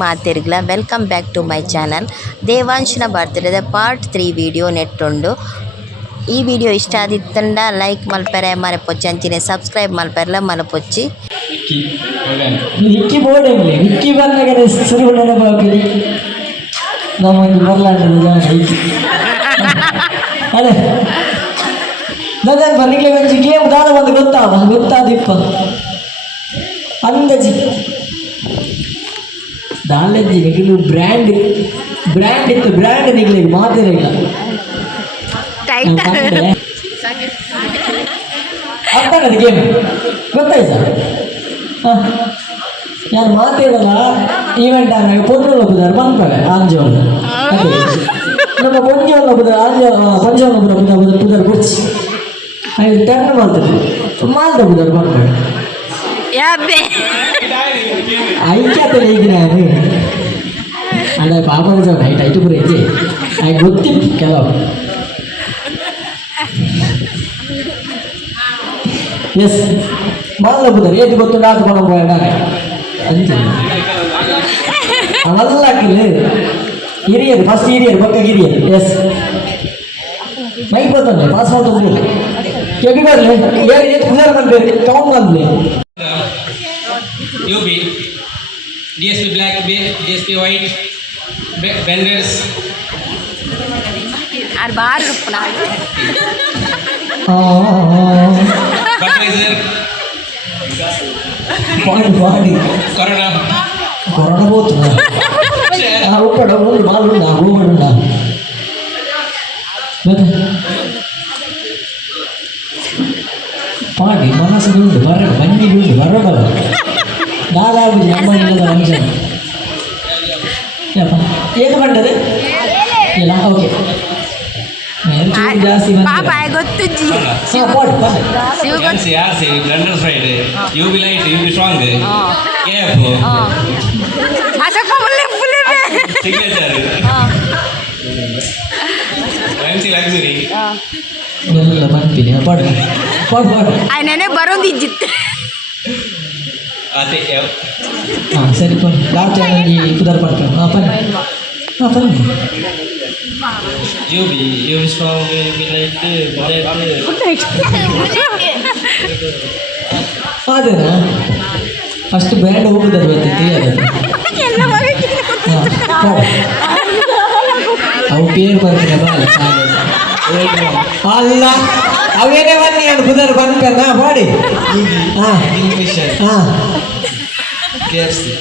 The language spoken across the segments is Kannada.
ಮಾತಿರ್ಗ್ಲ welcome back to my channel. ದೇವಾಂಶನ ಬರ್ತ್ಡೇದ ಪಾರ್ಟ್ 3 ವಿಡಿಯೋ ನೆಟ್ಟುಂಡು. ಈ ವಿಡಿಯೋ ಇಷ್ಟ ಆದಿತ್ತಂಡ ಲೈಕ್ ಮಲ್ಪೆರೆ ಮರೆಪೊಚ್ಚಿ ಅಂಚಿನೆ ಸಬ್ಸ್ಕ್ರೈಬ್ ಮಲ್ಪೆರ್ಲ ಮಲಪೊಚ್ಚಿ. ವಿಕ್ಕಿ ಬೋರ್ಡಲ್ಲಿ ವಿಕ್ಕಿ ಬಂದಾಗ ಸುರು ನೆನಪಾಕಲಿ ನಮ್ಮೊಂದು ಬರ್ಲಾಂಡದ ಜಾಗ ಅದೇ ನನ್ನ ಬರ್ಲಿಕ್ಕೆ ಒಂದು ಗೇಮ್ ದಾದ ಒಂದು ಗೊತ್ತಾದಿಪ್ಪ ಅಂದಜಿ ದಾಲಜ್ಜಿ ನಿಗಲು ಬ್ರ್ಯಾಂಡ್ ಇತ್ತು ಬ್ರ್ಯಾಂಡ್ ನಿಗ್ಲಿಗೆ ಮಾತಿರಲಿಲ್ಲ ಅರ್ಥನದು ಗೇಮ್ ಗೊತ್ತಾಯ್ತಾ ಹಾಂ ನಾನು ಮಾತಾಡಲ್ಲ ಈವೆಂಟ್ ಆಗ ಪೊಂಜೋಲ್ ಹೋಗುದಾರೆ ಬಂದ್ಕವೆ ಆಂಜೋಲ್ ಅದೇ ನಮ್ಮ ಪೊಂಜೋಲ್ ಹೋಗುದಾರೆ ಪಂಜೋಲ್ ಹೋಗುದಾರೆ ಪುದರ್ ಕೊಚ್ಚಿ ಅಲ್ಲಿ ಟರ್ನ್ ಮಾಡ್ತದೆ ಮಾಲ್ದ ಹೋಗುದಾರೆ ಬಂದ್ಕವೆ ಐಕ್ಯತೆ ಈಗ ನಾನು ಅಲ್ಲ ಪಾಪದ ಜನ ಐಟು ಪುರ ಇದೆ ಆಗ ಗೊತ್ತಿತ್ತು ಕೆಲವು ಎಸ್ ಮಾಲ್ದ ಹೋಗುದಾರೆ ಏದು ಗೊತ್ತು ನಾಲ್ಕು ಬಣ ಹೋಗೋಣ ಅಂಜೆ ಅವಲ್ಲ ಹಿರಿಯರು ಫಸ್ಟ್ ಹಿರಿಯರು ಪಕ್ಕ ಹಿರಿಯರು ಎಸ್ ಮೈಕ್ ಬರ್ತದೆ ಪಾಸ್ ಮಾಡ್ತದೆ ಕೆಬಿ ಬರಲಿ ಏಳು ಎಷ್ಟು ಕುದರ್ ಬಂದ್ರಿ ಕೌಂಟ್ ಬಂದ್ಲಿ UB, DSP black, DSP white, benders. আর বার রূপনা Budweiser. Body. Corona. Corona both. Open up, balloon. ಪಾಡಿ ಮನಸ್ಸು ಬನ್ನಿ ಬರೋಲ್ಲ ನಾಲಾಗುದು ನಮ್ಮ ಇಲ್ಲದ ಫಂಕ್ಷನ್ ಏನು ಬಂಡದೆ ಇಲ್ಲ ಓಕೆ ಜಾಸ್ತಿ ಎಲ್ಲ ಬಂತೀನಿ ఆయననే బరుందిజ్జిత్ అదే సరే పని లాస్ట్ కుదర పడతాను పని యూబీ స్ట్రాంగ్ ಅದೇನಾ ಫಸ್ಟ್ ಬ್ರ್ಯಾಂಡ್ ಹೋಗುದು ಬರ್ತಿತ್ತು ಅವು ಪೇರು ಬರ್ತೀನಿ ಅಲ್ಲ ಅವೇನೇ ಬನ್ನಿ ಅದು ಕುದರ್ ಬಂದ್ಕಲ್ಲ ಮಾಡಿ ಹಾಂ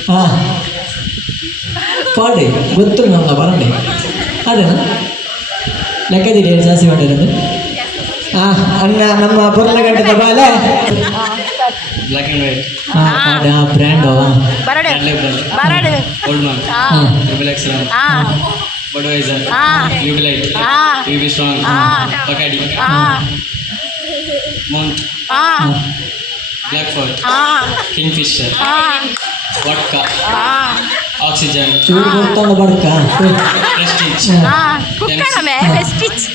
ಹಾಂ ಪಾಡಿ ಗೊತ್ತು ನಮ್ಗೆ ಬರಲಿ ಅದೇನಾ ಲೆಕ್ಕದಿರಿ ಜಾಸ್ತಿ ಮಾಡಿರೋದು ಹಾಂ ಅನ್ನ ನಮ್ಮ ಪುರ್ಲಗಂಟದ ಬಾಲೆ ಬ್ಲ್ಯಾಕ್ ಆ್ಯಂಡ್ ವೈಟ್ ಹಾಂ brand Budweiser, UB Light, UB Strong, Bacardi, Mount, Black Fort, Kingfisher, Vodka, Oxygen, Prestige,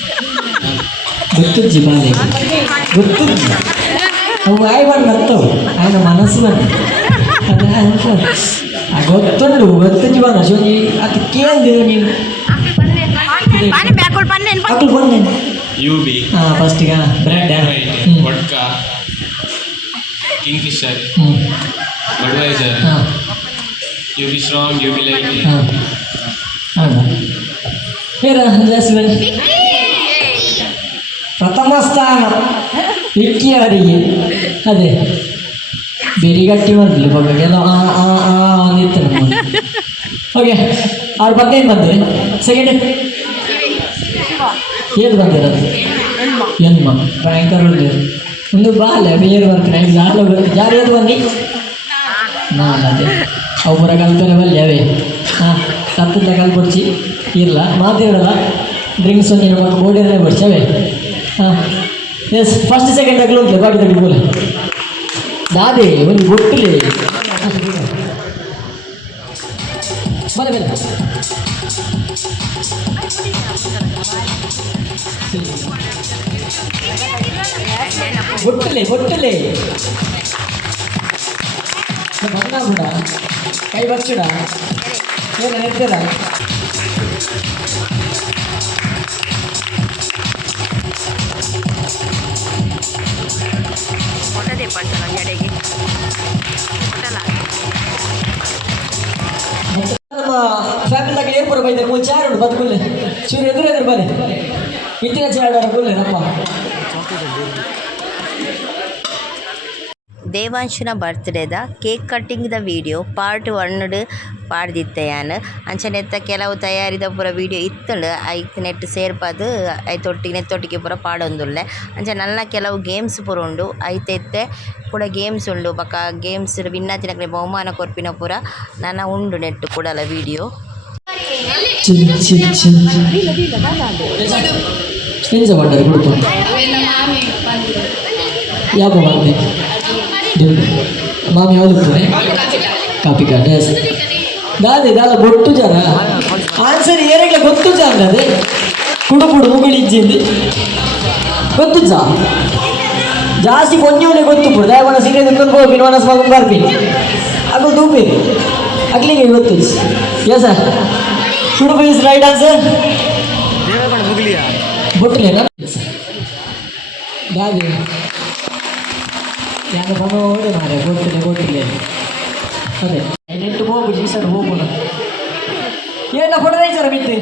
ಗೊತ್ತಜ್ಜಿ ಬಾಲೆ ಗೊತ್ತಜ್ಜಿ ಅವು ಆಯ್ಬಾರ್ದು ಗೊತ್ತವು ఆయన మనసు ಗೊತ್ತುಂಡು ಗೊತ್ತಜ್ಜಿ ಬಾನ ಶೋಜಿ ಅದು ಕೇಳಿದೆವು ನೀನು UB, ಫಸ್ಟ್ ಈಗ brand Vodka, Kingfisher, Budweiser, UB Strong, UB Light. ಜಾಸ್ತಿ ಬನ್ನಿ ಪ್ರಥಮ ಸ್ಥಾನ ವಿಕ್ಕಿ ಅವರಿಗೆ ಅದೇ ಬೆರಿಗಟ್ಟಿ ಬಂದಿಲ್ಲ ಬಗ್ಗೆಲ್ಲ ಅಂದಿತ್ತು ನಮ್ಮ ಓಕೆ ಅವ್ರ ಬಗ್ಗೆ ಏನು ಬಂದ್ರಿ ಸೆಕೆಂಡ್ ಏದು ಬಂದಿರೋದು ಎನ್ಮ ಭಯಂಕರ ಒಳ್ಳೆ ಒಂದು ಬಾಲೆ ಬೇರೆ ಬರ್ತೀನಿ ಐದು ಜಾಲ ಬರ್ತೀನಿ ಯಾರು ಏದು ಬನ್ನಿ ನಾನು ಅದೇ ಅವು ಪುರ ಕಲ್ಪನೆ ಬಲ್ಲಿ ಅವೇ ಹಾಂ ಕತ್ತದ ಕಲ್ಪೊಡ್ಚಿ ಇರಲ್ಲ ಮಾತಿರಲ್ಲ ಡ್ರಿಂಕ್ಸ್ ಒಂದು ಮಕ್ಕ ಬೋಡಿಯಲ್ಲೇ ಕೊಡ್ಸಿ ಅವೇ ಹಾಂ ಎಸ್ ಫಸ್ಟ್ ಸೆಕೆಂಡ್ ಆಗಲು ಉಂಟು ಬಾಕಿ ತಗ್ಗಿ ಬೋಲೆ ದಾದೆ ಒಂದು ಗೊಟ್ಟಲೆ ಬಲೆ ಬಲೆ ಗೊಟ್ಟಲೆ ಬಣ್ಣ ಕೂಡ ಕೈ ಬಚ್ಚುಡ ಏನು ನೆಡ್ತದ ನಮ್ಮ ಫ್ಯಾಮಿಲಿದಾಗ ಏರ್ಪುರ ಬೈದಾಗ ಒಂದು ಚಾರ್ ಉಂಟು ಬದುಕುಲ್ಲೆ ಚೂರು ಎದುರು ಬನ್ನಿ ಇತ್ತಿನ ಚಾರ್ ಕುಲ್ಲೆ ನಮ್ಮ ದೇವಾಂಶನ ಬರ್ತ್ಡೇದ ಕೇಕ್ ಕಟ್ಟಿಂಗ್ದ ವಿಡಿಯೋ ಪಾರ್ಟ್ 1 ಪಾಡ್ದಿತ್ತೆ ಅಂಚನೆತ್ತ ಕೆಲವು ತಯಾರಿದ ಪೂರ ವಿಡಿಯೋ ಇತ್ತುಂಡು ಐತ್ ನೆಟ್ ಸೇರ್ಪದು ಐತೊಟ್ಟಿಗೆ ನೆತ್ತೊಟ್ಟಿಗೆ ಪೂರ ಪಾಡೊಂದುಲ್ಲೆ ಅಂಚ ನಲ್ಲ ಕೆಲವು ಗೇಮ್ಸ್ ಪೂರ ಉಂಡು ಐತೆತ್ತೆ ಕೂಡ ಗೇಮ್ಸ್ ಉಂಡು ಬಕ್ಕ ಗೇಮ್ಸ್ ವಿನ್ನಾತಿನಕ್ಲೆ ಬಹುಮಾನ ಕೊರ್ಪಿನ ಪೂರ ನನ್ನ ಉಂಡು ನೆಟ್ಟು ಕೂಡಲ ವಿಡಿಯೋ ಎಂಜ ಮಾಡ್ತಾರೆ ಕೊಡ್ತು ಯಾವ ಮಾಡ್ತೆ ಮಾಮಿ ಯಾವ್ದು ಕಾಪಿ ಕಾರ್ಡ್ ದಾದೆ ದಾದ ಗೊತ್ತು ಜನ ಆನ್ಸರ್ ಏರಗ್ಲ ಗೊತ್ತು ಜಾನ ಅದೇ ಕುಡುಪುಡು ಮುಗಿಳಿಜ್ಜಿಂది ಗೊತ್ತು ಜಾ ಜಾಸ್ತಿ ಕೊಂಜೋನೆ ಗೊತ್ತು ಪುಡು ದಯಮಾನ ಸೀರೆ ತಿಳ್ಕೊಂಡು ಹೋಗಿ ಮನಸ್ಸು ಮಗು ಬರ್ತೀನಿ ಅದು ದೂಪಿ ಅಗ್ಲಿಗೆ ಗೊತ್ತು ಎಸ್ ಸರ್ ಕುಡುಪು ಇಸ್ ರೈಟ್ ಆನ್ಸರ್ ಬೊಟ್ಲೇನಾ ದಾದೆ ಯಾಕೆ ಬಂದು ಮಾರೆ ಗೊತ್ತಿಲ್ಲ ಅದೇ ನೆಟ್ಟು ಹೋಗು ಸರ್ ಹೋಗೋಣ ಏನ ಕೊಡದೆ ಸರ್ ಬಿತ್ತು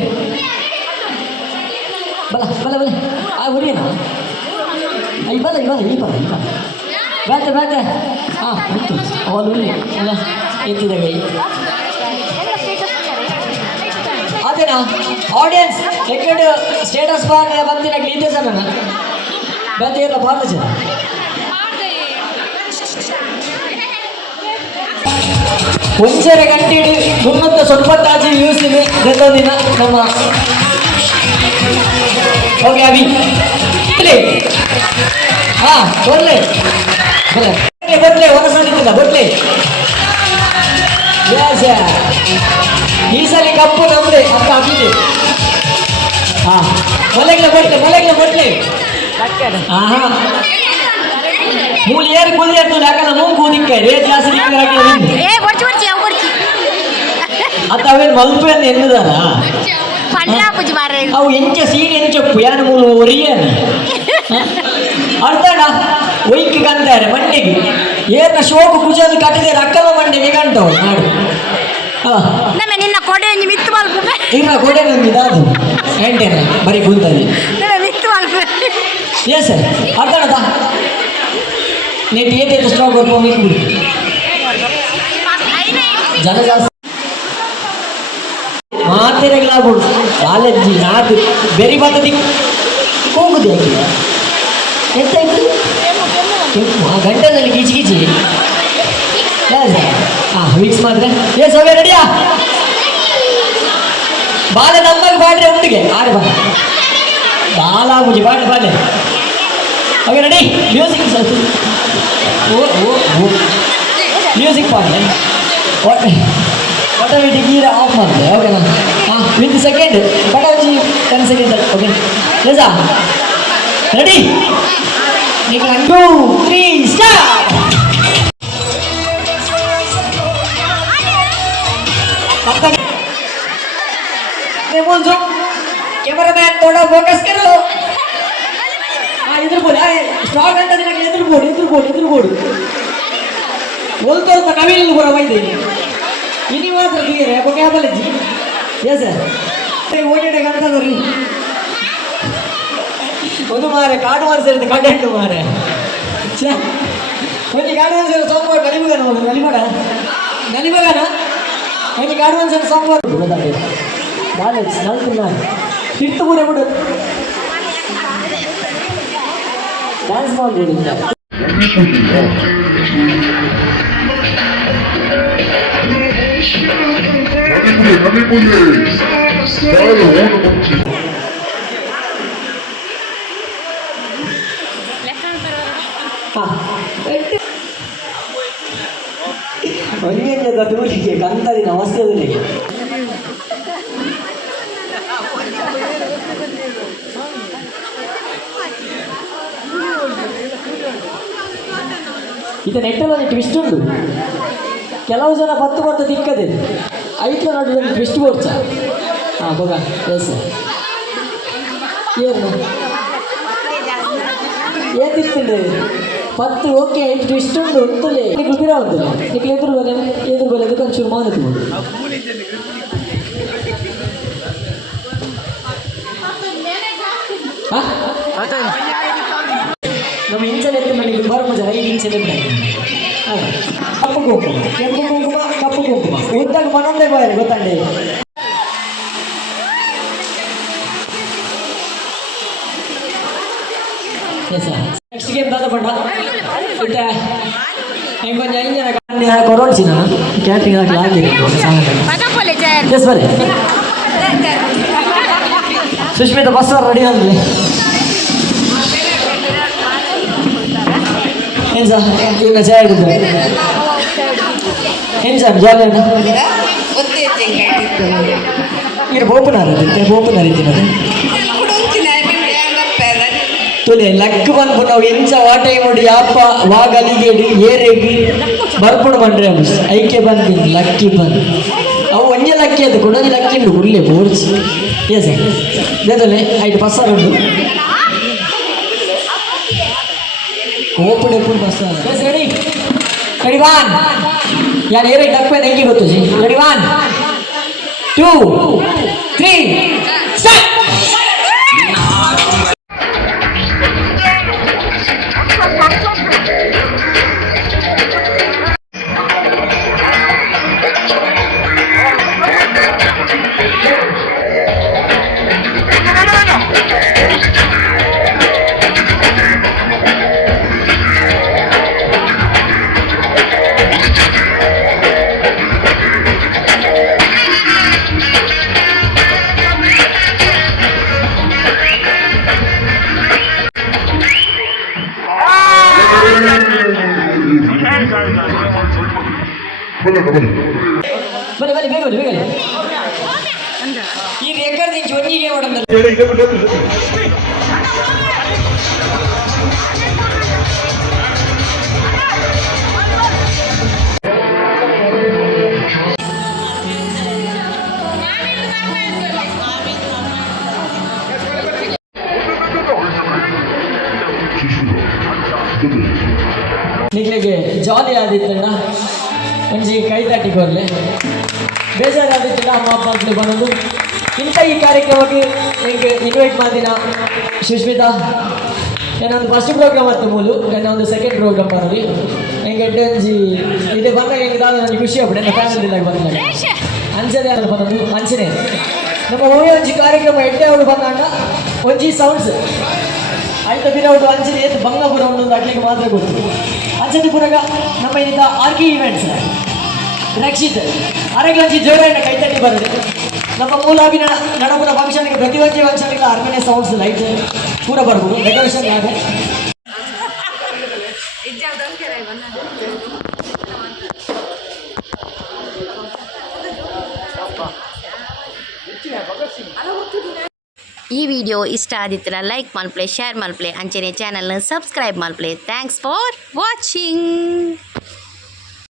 ಬಲ ಬಲ ಬಲ ಆ ಉರಿಯನಾ ಈ ಬಲ ಈ ಬಲ ಈ ಬಲ ಈ ಬಲ ಬೇತೆ ಬೇತೆ ಹಾಂ ಬಿತ್ತು ಅವನು ಉರಿ ಎಲ್ಲ ಎತ್ತಿದ ಕೈ ಅದೇನಾ ಆಡಿಯನ್ಸ್ ಸೆಕೆಂಡ್ ಸ್ಟೇಟಸ್ ಬಾರ್ ಬಂದಿನ ಗೀತೆ ಸರ್ ನನ್ನ ಬೇತೆ ಎಲ್ಲ ಬಾರ್ದ ಸರ್ ಒಂಚರ ಗಂಟೆಡಿ ಮುನ್ನೂತ್ತ ಸ್ವಲ್ಪ ತಾಜಿ ವ್ಯೂಸ್ ಇದೆ ದಿನ ನಮ್ಮ ಓಕೆ ಅಭಿ ಹಾ ಬರ್ಲೆ ಬರ್ಲೆ ಹೊರಸಾಗಿದ್ದಿಲ್ಲ ಬರ್ಲೆ ಈ ಸಲ ಕಪ್ಪು ನಮ್ದೆ ಅಂತ ಹಾಕಿದೆ ಹಾ ಮೊಲೆಗ್ಲ ಬರ್ಲೆ ಹಾ ಹಾ ಮೂಲ ಏರು ಕುಲ್ದಿರ್ತು ಯಾಕಂದ್ರೆ ಮೂಗು ಕೂದಿಕ್ಕೆ ರೇಟ್ ಜಾಸ್ತಿ ಅತ್ತ ಅವೇನು ಮಲ್ಪೆಯನ್ನು ಎನ್ನುದಾರ ಅವು ಎಂಚ ಸೀರೆ ಎಂಚಪ್ಪು ಯಾರು ಮೂಲ ಒರಿಯನ ಅರ್ಥಣ ಒಯ್ಕಿಗೆ ಅಂತಾರೆ ಮಂಡಿಗೆ ಏನ ಶೋಕು ಕುಜದು ಕಟ್ಟಿದೆ ಅಕ್ಕಲ ಮಂಡಿಗೆ ಗಂಟವು ನಾಡು ನಿನ್ನ ಕೊಡೆ ಮಿತ್ತು ಮಲ್ಪೆ ಇಲ್ಲ ಕೊಡೆ ನಂದಿದ ಅದು ಎಂಟೇನ ಬರೀ ಕೂತದೆ ಮಿತ್ತು ಮಲ್ಪೆ ಎಸ್ ಸರ್ ಅರ್ಥಣದ ನೆಟ್ ಏತೈತೆ ಸ್ಟಾಕ್ ಹೋಗಿ ಜನ ಜಾಸ್ತಿ ಮಾತೆರೆಗಳಾಗ್ಬಿಡು ಕಾಲೇಜಿ ನಾದು ಬೆರಿ ಬರ್ತದಿ ಹೋಗುದು ಎಂತಾಯ್ತು ಗಂಟೆನಲ್ಲಿ ಗಿಚಿ ಗಿಚಿ ಹಾಂ ವಿಕ್ಸ್ ಮಾತ್ರ ಎಸ್ ಹೋಗಿ ರೆಡಿಯಾ ಬಾಲೆ ನಮ್ಮಗೆ ಬಾಡ್ರೆ ಒಟ್ಟಿಗೆ ಆರೆ ಬಾ ಬಾಲಾಗುಜಿ ಬಾಡ್ರೆ ಬಾಲೆ ಓಕೆ ರೆಡಿ ಮ್ಯೂಸಿಕ್ ಸರ್ ಓ ಮ್ಯೂಸಿಕ್ ಪಾಡ್ರೆ ಆಟೋಮೆಟಿಕ್ ಗೀರ ಆಫ್ ಮಾಡಿದೆ ಓಕೆನಾ ಹಾಂ ವಿತ್ ಸೆಕೆಂಡ್ ಬಟಾಜಿ 10 ಸೆಕೆಂಡ್ ಓಕೆ ಲೇಸಾ ರೆಡಿ ಈಗ 2 3 ಸ್ಟಾರ್ಟ್ बोल कैमरामैन थोड़ा फोकस करो इधर बोल स्टॉक ಅಂತ ನಿನಗೆ ಎದುರು ಬೋರ್ಡ್ बोलतो ಅಂತ ಕವಿಯಲ್ಲಿ ಬರ ವೈದೆ ಇನಿ ಮಾತ್ರ ಕ್ಲಿಯರ್ है vocabulary यस सर ಓಡಿಡೆ ಕಾಣ್ತದರಿ ಒಂದು ಮಾರೆ ಕಾಡು ಮಾರ್ಸೆಂದು ಕಂಟೆಂಟ್ ಮಾರೆ ಛೆ ಒಂದು ಕಾಡು ಮಾರ್ಸೆಂದು ಸೋಮವಾರ ಕಡಿಮಗನ ಒಂದು ನಲಿಮಗನ ಒಂದು ಕಾಡು ಮಾರ್ಸೆಂದು ಸೋಮವಾರ ಗೊತ್ತಾಗಿದೆ ನಾಲೆಜ್ ನಲ್ತಿನ ತಿಟ್ಟು ಪೂರೆ ಬಿಡು ಡ್ಯಾನ್ಸ್ ಮಾಡ್ಬೋದು ಒಂದೇ ತೂರಿಗೆ ಕಂತದಿನ ಅವಸ್ಥೆಯಲ್ಲಿ ಇದು ನೆಟ್ಟಲ್ಲಿ ಟ್ವಿಸ್ಟ್ ಉಂಟು ಕೆಲವು ಜನ 10 ದಿಕ್ಕದೆ ಐಟ್ಲ ನೋಡಿ ಟ್ವಿಸ್ಟ್ ಬೋರ್ಡ್ಸ ಹಾಂ ಬಗ ಎಸ್ ಏನು ಏತಿತ್ತಂಡು 10 ಓಕೆ ಟ್ವಿಸ್ಟ್ ಉಂಡು ಉಂಟುಲೆ నీకు బిరా ఉందిలే నీకు ఎదురు బలే కొంచెం మానదు ನಮ್ಮ ಇಂಚಲೆತ್ತು ಮನೆಗೆ ಬರಬಹುದು 5 ಇಂಚಲೆತ್ತು ಕಪ್ಪು ಕುಂಕುಮ ಕೆಂಪು ಕುಂಕುಮ ಕಪ್ಪು ಕುಂಕುಮ ಉದ್ದಾಗ ಮನೊಂದೇ ಬಾಯ್ ಗೊತ್ತಂಡೆ ನೆಕ್ಸ್ಟ್ ಗೇಮ್ ದಾದ ಪಂಡ ಇಟ್ಟ ఇంకొంచెం ఏం చేయాలి కొరవచ్చిన క్యాటరింగ్ దాకా లాగిరి ఎస్ బరే సుష్మిత బస్ రెడీ ఉంది ఏం సార్ ಈಗ ಚಾಯ್ ఏం సార్ ಜಾಲಿ ಅಣ್ಣ మీరు పోపునారు తినది ತೊಲೆ ಲಕ್ ಬಂದ್ಬಿಟ್ಟು ನಾವು ಎಂಚ ವಾಟೆ ನೋಡಿ ಯಾಪ ವಾಗಲಿಗೇಡಿ ಏರೆಗಿ ಬರ್ಪುಡು ಬಂದ್ರೆ ಅವು ಐಕೆ ಬಂದು ಲಕ್ಕಿ ಬಂದು ಅವು ಒಂಜೆ ಲಕ್ಕಿ ಅದು ಕೊಡೋದು ಲಕ್ಕಿ ಉಂಟು ಉಳ್ಳೆ ಬೋರ್ಚ್ ಏ ಸರ್ ದೇದಲೆ ಐದು ಬಸ್ಸಾರು ಉಂಟು ಕೋಪುಡು ಎప్పుడు ಬಸ್ಸಾರು ಎಸ್ ರೆಡಿ ರೆಡಿ ಒನ್ ಯಾರು ಏರೇ ಡಪ್ಪೆ ಹೆಂಗೆ ಗೊತ್ತು ಜಿ ರೆಡಿ 1 2 3 ಸ್ಟಾರ್ಟ್ ಬಲೆ ಬಲೆ ಬೇಗ ಬೇಗ ಈಗ ರೆಕಾರ್ಡ್ ದಿಂಚು ಒಂಜಿಗೆ ಮಾಡಂದ ನಿಕ್ಲಿಗೆ ಜಾಲಿ ಆದಿತ್ತಣ್ಣ ಒಂಜಿ ಕೈ ತಟ್ಟಿ ಕೊರಲೆ ಬೇಜಾರಾದಿತ್ತಣ್ಣ ಅಮ್ಮ ಅಪ್ಪ ಅಂತ ಬಂದು ಇಂಥ ಈ ಕಾರ್ಯಕ್ರಮಕ್ಕೆ ನಿಮಗೆ ಇನ್ವೈಟ್ ಮಾಡಿನ ಸುಷ್ಮಿತಾ ನಾನೊಂದು ಫಸ್ಟ್ ಪ್ರೋಗ್ರಾಮ್ ಅಂತ ಮೂಲು ಒಂದು ಸೆಕೆಂಡ್ ಪ್ರೋಗ್ರಾಮ್ ಬರೋದು ಹೆಂಗೆ ಒಂಜಿ ಇದು ಬಂದಾಗ ಹೆಂಗೆ ನನಗೆ ಖುಷಿ ಆಗ್ಬಿಟ್ಟೆ ನನ್ನ ಫ್ಯಾಮಿಲಿದಾಗ ಬಂದಾಗ ಅಂಚನೆ ಅದು ಬಂದದ್ದು ಅಂಚನೆ ನಮ್ಮ ಹೋಗಿ ಒಂಜಿ ಕಾರ್ಯಕ್ರಮ ಎಡ್ಡೆ ಅವಳು ಬಂದಾಗ ಒಂಜಿ ಸೌಂಡ್ಸ್ ಆಯ್ತು ಬಿರೋದು ಅಂಚನೆ ಏತು ಬಂಗ ಪುರ ಒಂದು ಅಡ್ಲಿಕ್ಕೆ ಮಾತ್ರ ಗೊತ್ತು ಅಂಚನೆ ಪುರಗ ನಮ್ಮ ಇಲ್ಲಿಂದ ಆರ್ಕಿ ಈವೆಂಟ್ಸ್ ರಕ್ಷಿತ್ ಅರೆಗ್ಲಂಚಿ ಜೋರಾಯಿನ ಕೈತಟ್ಟಿ ಬರೋದು ನಮ್ಮ ಮೂಲಾಭಿನ ನಡಪುರ ಫಂಕ್ಷನ್ಗೆ ಪ್ರತಿ ಒಂಜಿ ಫಂಕ್ಷನ್ಗೆ ಅರಮನೆ ಸೌಂಡ್ಸ್ ಲೈಟ್ ಪೂರ ಬರ್ಬೋದು ಡೆಕೋರೇಷನ್ ಆಗ ಈ ವಿಡಿಯೋ ಇಷ್ಟ ಆದಿತ್ತರ ಲೈಕ್ ಮಲ್ಪ್ಲೆ ಶೇರ್ ಮಲ್ಪ್ಲೆ ಅಂಚನೆ ಚಾನಲ್ನ ಸಬ್ಸ್ಕ್ರೈಬ್ ಮಲ್ಪ್ಲೆ ಥ್ಯಾಂಕ್ಸ್ ಫಾರ್ ವಾಚಿಂಗ್.